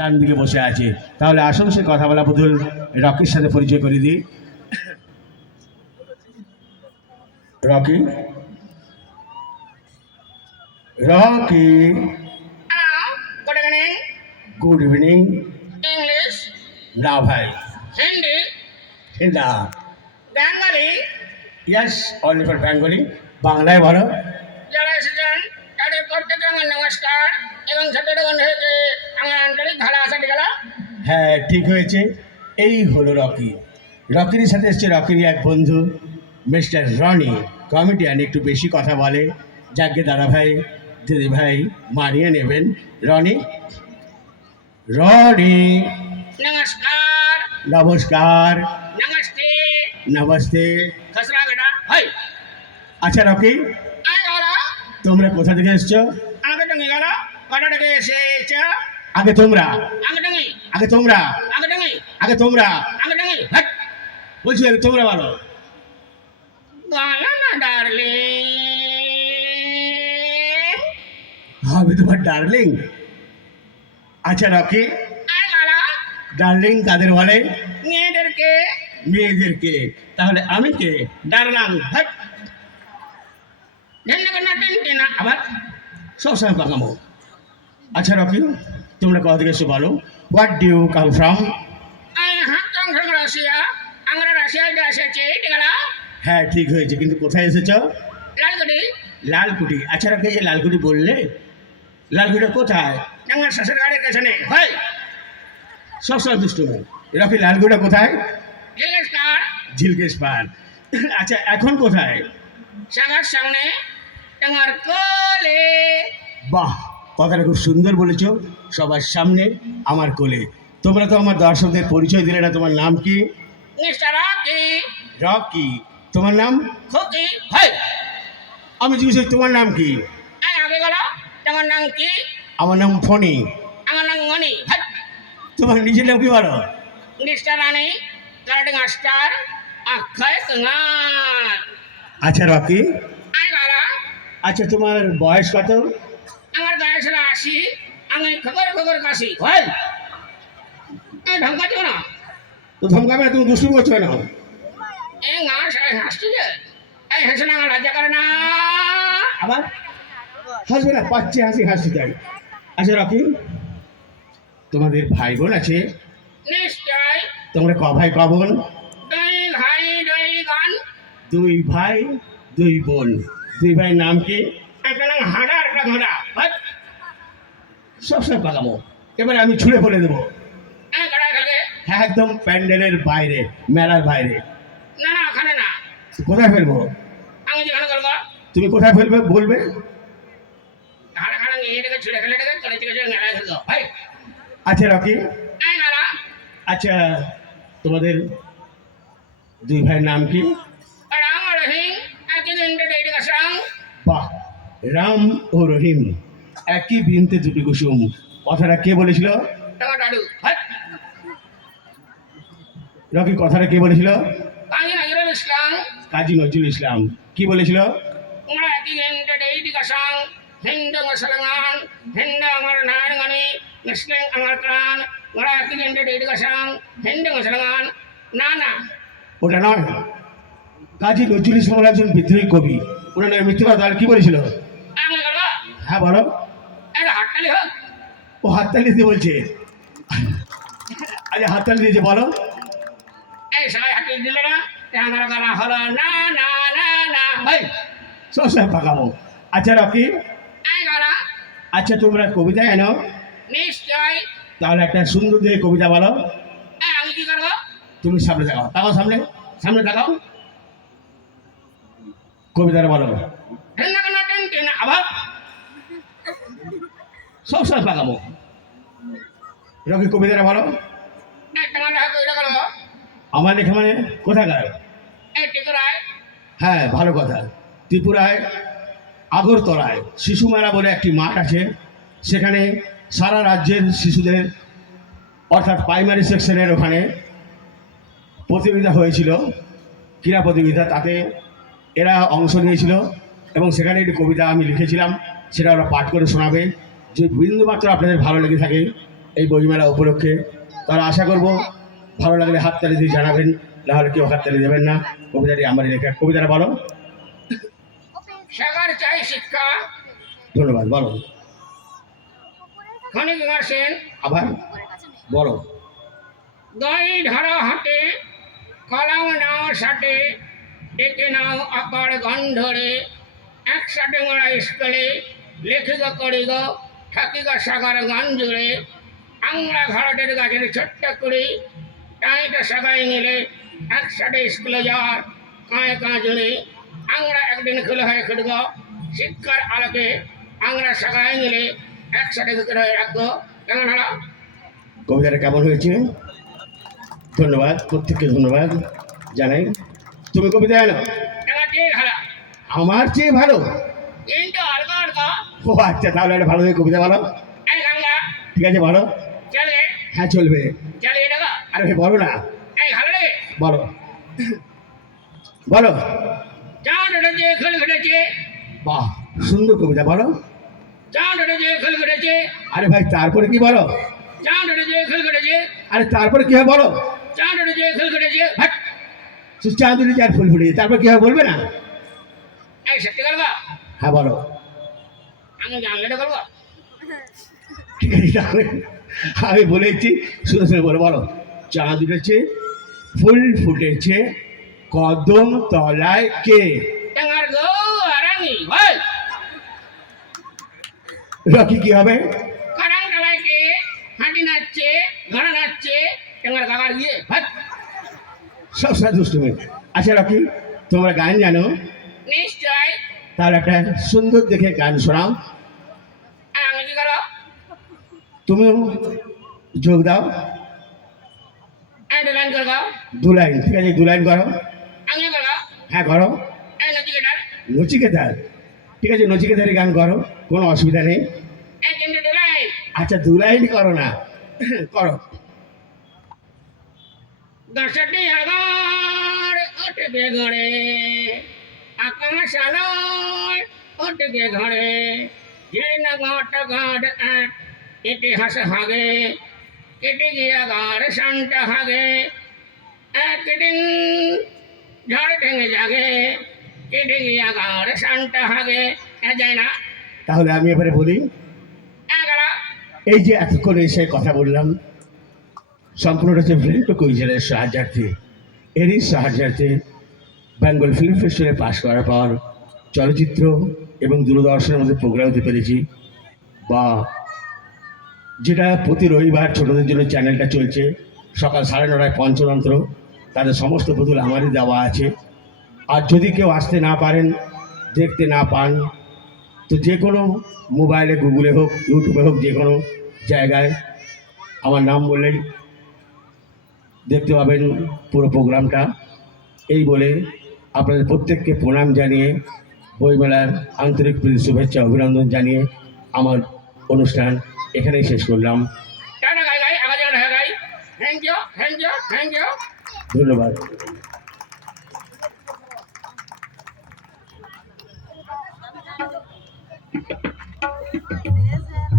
ডান দিকে বসে আছে। তাহলে আসুন সে কথা বলা বদল রকির সাথে পরিচয় করে দিই। Rocky, Rocky, Good evening. Good evening. English, না ভাই, Hindi, না। Bengali, yes, only for Bengali. বাংলায় বলো। যারা এসেছেন তাদের প্রত্যেককে আমার নমস্কার এবং ছাত্রগণ হয়েছে আমার আন্তরিক ভালোবাসা দিগলা। হ্যাঁ, ঠিক হয়েছে। এই হলো রকি। রকির সাথে এসছে রকির এক বন্ধু মিস্টার রনি, কমেডিয়ান, একটু বেশি কথা বলে। যাকে দাদা ভাই দিদি ভাই মানিয়ে নেবেন। রনি, রনি, নমস্কার, নমস্কার, নমস্তে, নমস্তে। খসরা বেটা। হাই, আচ্ছা রকি, আয় গলা, তোমরা কোথা থেকে এসছো? আমাকে টঙ্গি গলা, কটা থেকে এসেছ? আগে তোমরা, আমাকে টঙ্গি, আগে তোমরা, আমাকে টঙ্গি, আগে তোমরা। আমাকে টঙ্গি। হ্যাঁ, বলছি আগে তোমরা বলো। গলা না ডার্লিং। আমি তোমার ডার্লিং। আচ্ছা রকি, আয় গলা, ডার্লিং কাদের বলে? মেয়েদেরকে মেয়েদেরকে। তাহলে আমি কে? ডারলাম। হ্যাঁ, ধন্যবাদ না টেনতে না। আবার সবসময় পাকামো। আচ্ছা রকি, তোমরা কোথা থেকে এসছো বলো? What do you come from? আয় হাঁটতাম from রাশিয়া। আমরা রাশিয়ায় এসেছি গলা। হ্যাঁ, ঠিক হয়েছে, কিন্তু কোথায় এসেছো? লালগুড়ি, লালকুটি। আচ্ছা রকি, যে লালকুটি বললে, লালকুটিটা কোথায়? আমার শ্বশুর বাড়ির পেছনে। হাই, সবসময় দুষ্টু মেয়ে। রকি, লালকুটিটা কোথায়? জিজ্ঞেসকার ঝিলকেশ পান। আচ্ছা, এখন কোথায়? সবার সামনে তোমার কোলে। বাহ, কথাটা খুব সুন্দর বলেছো। সবার সামনে আমার কোলে। তোমরা তো আমার দর্শকদের পরিচয় দিলে না। তোমার নাম কি? Mister Rocky, Rocky. তোমার নাম? খুকি। হাই, আমি জিজ্ঞেস করি, তোমার নাম কি? আয় আগে বলো, তোমার নাম কি? আমার নাম ফণি। আমার নাম মণি। হাই, তোমার নিজের নাম কি বলো? মিস্টার রানী, কারাটে মাস্টার, অক্ষয় কুমার। আচ্ছা রকি, আয় বলো, আচ্ছা তোমার বয়স কত? আমার বয়স হলো 80। আমি খবর খবর কাশি। হাই, এই ঢঙ্কা দিও না। তো ধমকাবে না, তুমি দুষ্টু করছো কেন? এই না সবাই হাসছি যে। এই হেসে না আমার লজ্জা করে না। আবার হাসবে না, পাচ্ছে হাসি, হাসি তাই। আচ্ছা রকি, তোমাদের ভাই বোন আছে? নিশ্চয়। তোমরা ক ভাই ক বোন? দুই ভাই দুই গান। দুই ভাই দুই বোন। দুই ভাই নাম কি? একটা নাম হাঁড়া আর একটা ঘোড়া। হাট, সবসময় পাকাবো। এবারে আমি ছুঁড়ে ফেলে দেবো। এই ঘোড়া খেলে। হ্যাঁ, একদম প্যান্ডেলের বাইরে, মেলার বাইরে। না না ওখানে না। কোথায় ফেলবো? আমি যেখানে করবো তুমি কোথায় ফেলবে বলবে? হাঁড়া হাঁড়া নিয়ে এটাকে ছুড়ে ফেলে দেবে, করে থেকে মেলায় ফেলবো। ভাই, আচ্ছা রকি, এই ঘোড়া। আচ্ছা তোমাদের দুই ভাইয়ের নাম কি? রাম আর রহিম একই দিনটা ডেটে গেছিলাম। বাহ, রাম ও রহিম, একই বৃন্তে দুটি কুসুম। কথাটা কে বলেছিল? তোমার দাদু। হাট, রকি, কথাটা কে বলেছিল? আমি নজরুল ইসলাম। কাজী নজরুল ইসলাম। কি বলেছিল? আমরা একই দিনটা ডেটে গেছিলাম। হিন্দু মুসলমান, হিন্দু আমার নারগানি, মুসলিম আমার প্রাণ। আমরা একই দিনটা ডেটে গেছিলাম। হিন্দু মুসলমান। না না, ওটা নয়। কাজী নজরুল ইসলাম হলো একজন বিদ্রোহী কবি। ওনার নামে মিথ্যে কথা। কি বলেছিল? আমি করবো। হ্যাঁ বলো। একটা হাততালি হোক। ও হাততালি দিতে বলছে। আচ্ছা, হাততালি দিয়েছে, বলো। এই সবাই হাততালি দিল না, আমার গলা হলো না না না না। ভাই, সবসময় পাকাবো। আচ্ছা রকি, এই গলা। আচ্ছা তোমরা কবিতা জানো? নিশ্চয়। তাহলে একটা সুন্দর দিয়ে কবিতা বলো। এই আমি কি করবো? তুমি সামনে তাকাও, তাকাও সামনে, সামনে তাকাও, কবিতাটা বলো। ঢেন্না কেন টেন না। আবার সবসময় পাকাবো। রকি, কবিতাটা বলো। এই তোমার হাতে এটা করবো। আমার লেখা মানে কোথাকার? এই টিকরায়। হ্যাঁ, ভালো কথা। ত্রিপুরায় আগরতলায় শিশু মেলা বলে একটি মাঠ আছে। সেখানে সারা রাজ্যের শিশুদের, অর্থাৎ প্রাইমারি সেকশনের ওখানে প্রতিযোগিতা হয়েছিল, ক্রীড়া প্রতিযোগিতা। তাতে এরা অংশ নিয়েছিল এবং সেখানে একটি কবিতা আমি লিখেছিলাম। সেটা ওরা পাঠ করে শোনাবে। যে বিন্দুমাত্র আপনাদের ভালো লেগে থাকে এই বইমেলা উপলক্ষে। তারা আশা করব ভালো লাগলে হাততালি দিয়ে জানাবেন, নাহলে কেউ হাততালি দেবেন না। কবিতাটি আমারই লেখা। কবিতাটা বলো। সাগার চাই শিক্ষা, ধন্যবাদ, বলো। খনি কুমার সেন। আবার বলো। দই ধারা হাতে, কলম নাও সাটে, ডেকে নাও আকার গান ধরে, একসাথে মোরা স্কুলে লেখিগ করিগ, থাকিগ সাগার গান জুড়ে, আংরা ঘাটের গাছের ছোট্ট কুড়ি, টাইটা সাগাই নিলে একসাথে স্কুলে যাওয়ার কাঁয় কাঁ জুড়ে, আমরা একদিন খুলে হয়ে খুলব, শিক্ষার আলোকে আমরা সাগাই নিলে একসাথে রাখবো। কেমন হলো? কবিতাটা কেমন হয়েছে? ধন্যবাদ, প্রত্যেককে ধন্যবাদ জানাই। তুমি কবিতা জানো? এটা ঠিক হলো, আমার চেয়ে ভালো? কিন্তু হালকা হালকা। ও আচ্ছা, তাহলে একটা ভালো করে কবিতা বলো। এই গঙ্গা ঠিক আছে, বলো। চলে, হ্যাঁ চলবে। চলে এটা গা। আরে ভাই বলো না। এই ভালো লাগে। বলো বলো। চাঁদ উঠেছে, খোল ঘুরেছে, বাহ, সুন্দর কবিতা, বলো। চাঁদ উঠেছে, খোল ঘুরেছে, আরে ভাই তারপরে কি বলো? চাঁদ উঠেছে, খোল ঘুরেছে, আরে তারপরে কি হয় বলো? চাঁদ উঠেছে, খোল ঘুরেছে। হাট, চাঁদুরি চার ফুল ফুটিয়ে তারপর কি হয় বলবে না? এই সত্যি করবো? হ্যাঁ বলো। আমি জানলে তো করবো। ঠিক আছে, তাহলে আমি বলেছি, শুনে শুনে বলো। বলো। চাঁদ উঠেছে, ফুল ফুটেছে, কদম তলায় কে? টাঙ্গার গো আরামি বল। রকি কি হবে? কারাং তলায় কে? হাঁটি নাচছে, ঘোড়া নাচছে, টাঙ্গার কাকার গিয়ে ভাত। সব সাথে দুষ্টুমি। আচ্ছা রকি, তোমরা গান জানো? নিশ্চয়। তাহলে একটা সুন্দর দেখে গান শোনাও। আমি কি করো? তুমিও যোগ দাও। আমি লাইন করবো। 2 লাইন, ঠিক আছে, 2 লাইন করো। আমি করবো। হ্যাঁ করো। এই নচিকেটার। নচিকেতার, ঠিক আছে, নচিকেতারের গান করো, কোনো অসুবিধা নেই। এই কিন্তু লাইন। আচ্ছা 2 লাইন করো না, করো। দশটি আগার ওঠবে ঘরে, আকাশ আলোয় ওঠবে ঘরে, জীর্ণ ঘট ঘট এক ইতিহাস হাগে, কেটে গিয়া গার শান্ত হাগে, একদিন ঝড় ভেঙে জাগে, কেটে গিয়া গার শান্ত হাগে। যায় না? তাহলে আমি এবারে বলি। এগারো। এই যে এতক্ষণ এসে কথা বললাম, সম্পূর্ণটা হচ্ছে ভ্লেন্টো কুইজের সাহায্যার্থে। এরই সাহায্যার্থে বেঙ্গল ফিল্ম ফেস্টিভ্যালে পাশ করার পর চলচ্চিত্র এবং দূরদর্শনের মধ্যে প্রোগ্রাম হতে পেরেছি, বা যেটা প্রতি রবিবার ছোটদের জন্য চ্যানেলটা চলছে সকাল 9:30 পঞ্চতন্ত্র, তাদের সমস্ত পুতুল আমারই দেওয়া আছে। আর যদি কেউ আসতে না পারেন, দেখতে না পান, তো যে কোনো মোবাইলে, গুগলে হোক, ইউটিউবে হোক, যে কোনো জায়গায় আমার নাম বললেই দেখতে পাবেন পুরো প্রোগ্রামটা। এই বলে আপনাদের প্রত্যেককে প্রণাম জানিয়ে, বইমেলার আন্তরিক প্রীতি শুভেচ্ছা অভিনন্দন জানিয়ে আমার অনুষ্ঠান এখানেই শেষ করলাম। টাটা গাই গাই, আগাজ গাই গাই। Thank you, thank you, thank you. ধন্যবাদ।